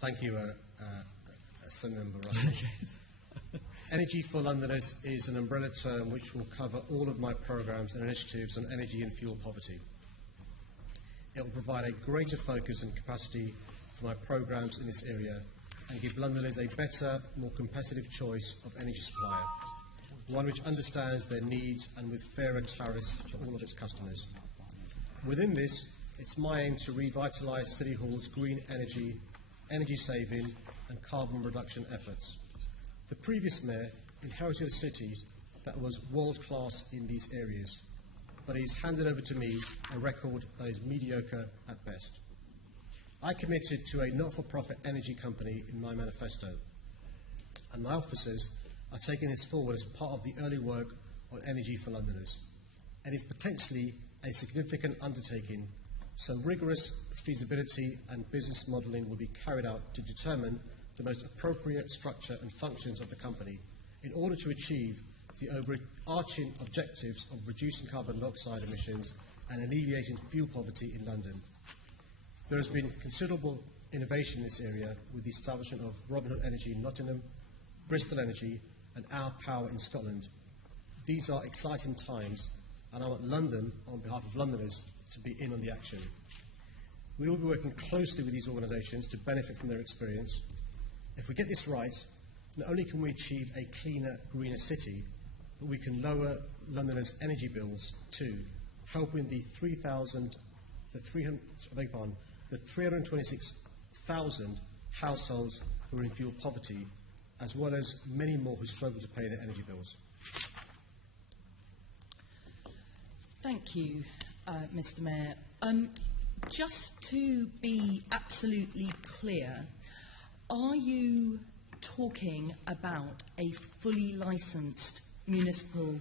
Thank you, Member Russell. Energy for Londoners is an umbrella term which will cover all of my programmes and initiatives on energy and fuel poverty. It will provide a greater focus and capacity for my programmes in this area and give Londoners a better, more competitive choice of energy supplier, one which understands their needs and with fairer tariffs for all of its customers. Within this, it's my aim to revitalise City Hall's green energy, energy saving and carbon reduction efforts. The previous mayor inherited a city that was world-class in these areas, but he's handed over to me a record that is mediocre at best. I committed to a not-for-profit energy company in my manifesto, and my officers are taking this forward as part of the early work on Energy for Londoners. And it's potentially a significant undertaking, so rigorous feasibility and business modelling will be carried out to determine the most appropriate structure and functions of the company in order to achieve the overarching objectives of reducing carbon dioxide emissions and alleviating fuel poverty in London. There has been considerable innovation in this area with the establishment of Robin Hood Energy in Nottingham, Bristol Energy and Our Power in Scotland. These are exciting times, and I want London, on behalf of Londoners, to be in on the action. We will be working closely with these organisations to benefit from their experience. If we get this right, not only can we achieve a cleaner, greener city, but we can lower Londoners' energy bills too, helping the 326,000 households who are in fuel poverty, as well as many more who struggle to pay their energy bills. Thank you, Mr. Mayor. Just to be absolutely clear, are you talking about a fully licensed municipal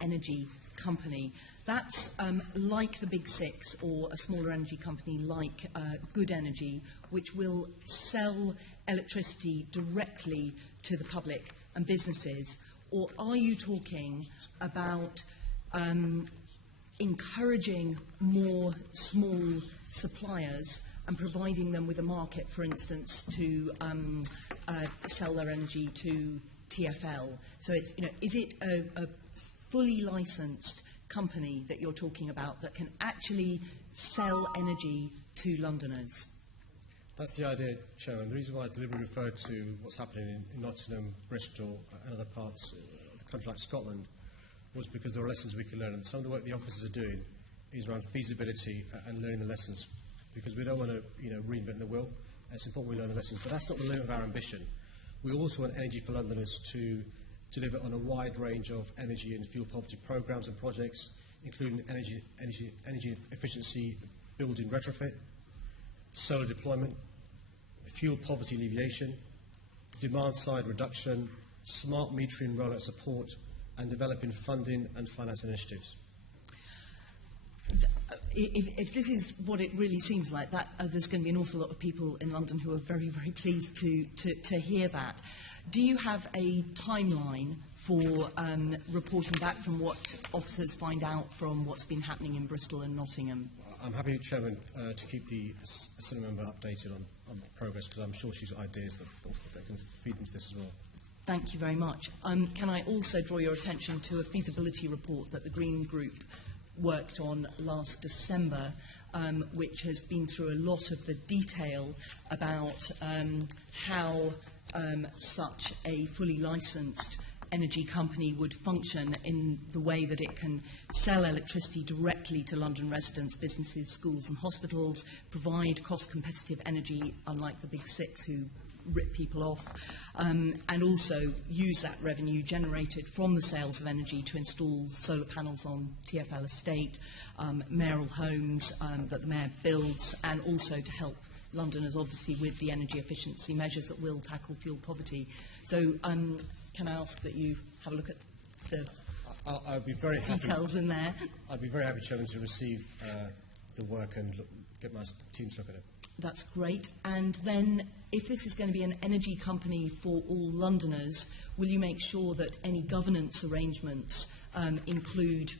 energy company? That's like the Big Six or a smaller energy company like Good Energy, which will sell electricity directly to the public and businesses? Or are you talking about encouraging more small suppliers and providing them with a market, for instance, to sell their energy to TfL? So it's, is it a fully licensed company that you're talking about that can actually sell energy to Londoners? That's the idea, Chairman. The reason why I deliberately referred to what's happening in Nottingham, Bristol and other parts of the country like Scotland was because there are lessons we can learn, and some of the work the officers are doing is around feasibility and learning the lessons, because we don't want to reinvent the wheel. It's important we learn the lessons, but that's not the limit of our ambition. We also want Energy for Londoners to deliver on a wide range of energy and fuel poverty programmes and projects, including energy efficiency building retrofit, solar deployment, fuel poverty alleviation, demand-side reduction, smart metering rollout support, and developing funding and finance initiatives. If this is what it really seems like, that there's going to be an awful lot of people in London who are very, very pleased to hear that. Do you have a timeline for reporting back from what officers find out from what's been happening in Bristol and Nottingham? I'm happy, Chairman, to keep the Assembly Member updated on progress, because I'm sure she's got ideas that can feed into this as well. Thank you very much. Can I also draw your attention to a feasibility report that the Green Group worked on last December, which has been through a lot of the detail about how such a fully licensed energy company would function in the way that it can sell electricity directly to London residents, businesses, schools and hospitals, provide cost-competitive energy, unlike the Big Six who rip people off, and also use that revenue generated from the sales of energy to install solar panels on TfL estate, mayoral homes that the mayor builds, and also to help Londoners, obviously, with the energy efficiency measures that will tackle fuel poverty. So can I ask that you have a look at the I'd be very details in there? I'd be very happy, Chairman, to receive the work and get my team to look at it. That's great. And then, if this is going to be an energy company for all Londoners, will you make sure that any governance arrangements include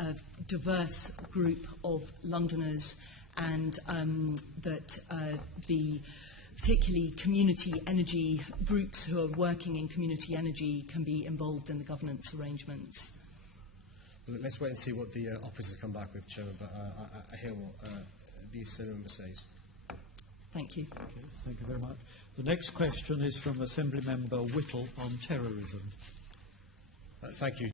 a diverse group of Londoners, and that the particularly community energy groups who are working in community energy can be involved in the governance arrangements. Well, let's wait and see what the officers come back with, Chairman, but I hear what the Assembly member says. Thank you. Okay, thank you very much. The next question is from Assembly Member Whittle on terrorism. Thank you.